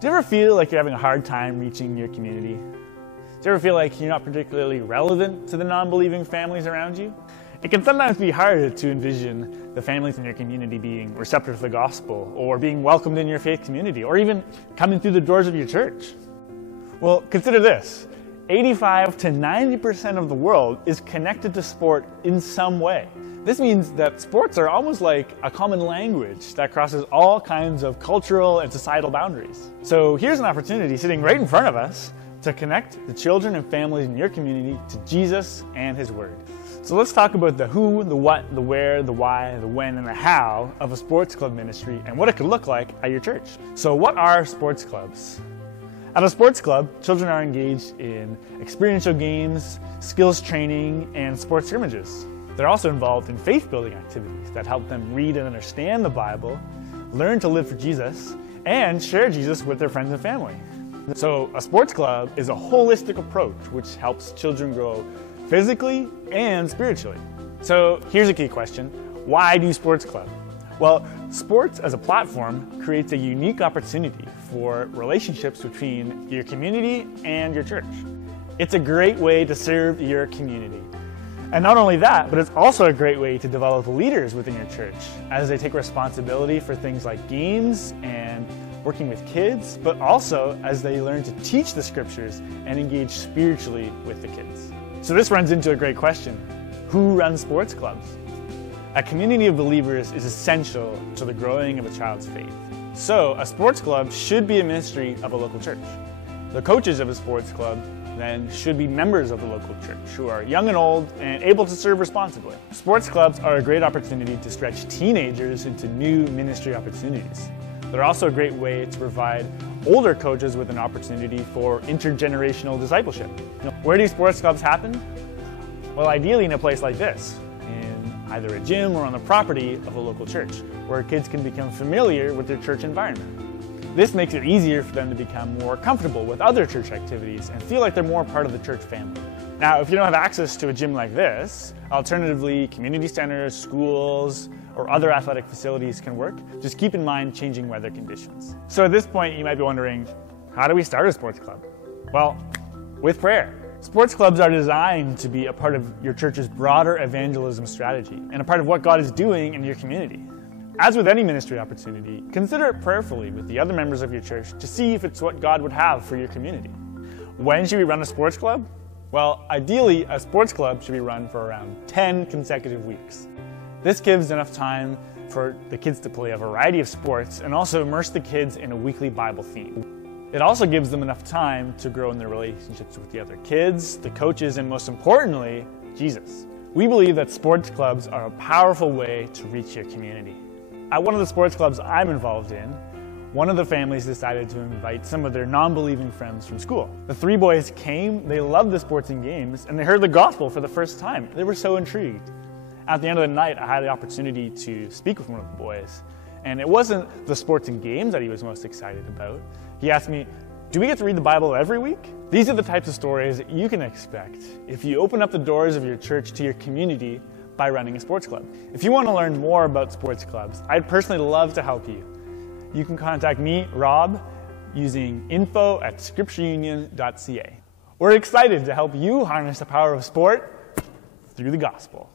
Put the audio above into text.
Do you ever feel like you're having a hard time reaching your community? Do you ever feel like you're not particularly relevant to the non-believing families around you? It can sometimes be hard to envision the families in your community being receptive to the gospel, or being welcomed in your faith community, or even coming through the doors of your church. Well, consider this. 85 to 90% of the world is connected to sport in some way. This means that sports are almost like a common language that crosses all kinds of cultural and societal boundaries. So here's an opportunity sitting right in front of us to connect the children and families in your community to Jesus and His Word. So let's talk about the who, the what, the where, the why, the when, and the how of a sports club ministry and what it could look like at your church. So what are sports clubs? At a sports club, children are engaged in experiential games, skills training, and sports scrimmages. They're also involved in faith-building activities that help them read and understand the Bible, learn to live for Jesus, and share Jesus with their friends and family. So a sports club is a holistic approach which helps children grow physically and spiritually. So here's a key question. Why do sports club? Well, sports as a platform creates a unique opportunity for relationships between your community and your church. It's a great way to serve your community. And not only that, but it's also a great way to develop leaders within your church as they take responsibility for things like games and working with kids, but also as they learn to teach the scriptures and engage spiritually with the kids. So this runs into a great question. Who runs sports clubs? A community of believers is essential to the growing of a child's faith. So a sports club should be a ministry of a local church. The coaches of a sports club then should be members of the local church who are young and old and able to serve responsibly. Sports clubs are a great opportunity to stretch teenagers into new ministry opportunities. They're also a great way to provide older coaches with an opportunity for intergenerational discipleship. Where do sports clubs happen? Well, ideally in a place like this, in either a gym or on the property of a local church, where kids can become familiar with their church environment. This makes it easier for them to become more comfortable with other church activities and feel like they're more part of the church family. Now, if you don't have access to a gym like this, alternatively, community centers, schools, or other athletic facilities can work. Just keep in mind changing weather conditions. So at this point, you might be wondering, how do we start a sports club? Well, with prayer. Sports clubs are designed to be a part of your church's broader evangelism strategy and a part of what God is doing in your community. As with any ministry opportunity, consider it prayerfully with the other members of your church to see if it's what God would have for your community. When should we run a sports club? Well, ideally, a sports club should be run for around 10 consecutive weeks. This gives enough time for the kids to play a variety of sports and also immerse the kids in a weekly Bible theme. It also gives them enough time to grow in their relationships with the other kids, the coaches, and most importantly, Jesus. We believe that sports clubs are a powerful way to reach your community. At one of the sports clubs I'm involved in, one of the families decided to invite some of their non-believing friends from school. The three boys came, they loved the sports and games, and they heard the gospel for the first time. They were so intrigued. At the end of the night, I had the opportunity to speak with one of the boys, and it wasn't the sports and games that he was most excited about. He asked me, do we get to read the Bible every week? These are the types of stories that you can expect if you open up the doors of your church to your community by running a sports club. If you want to learn more about sports clubs, I'd personally love to help you. You can contact me, Rob, using info@scriptureunion.ca. We're excited to help you harness the power of sport through the gospel.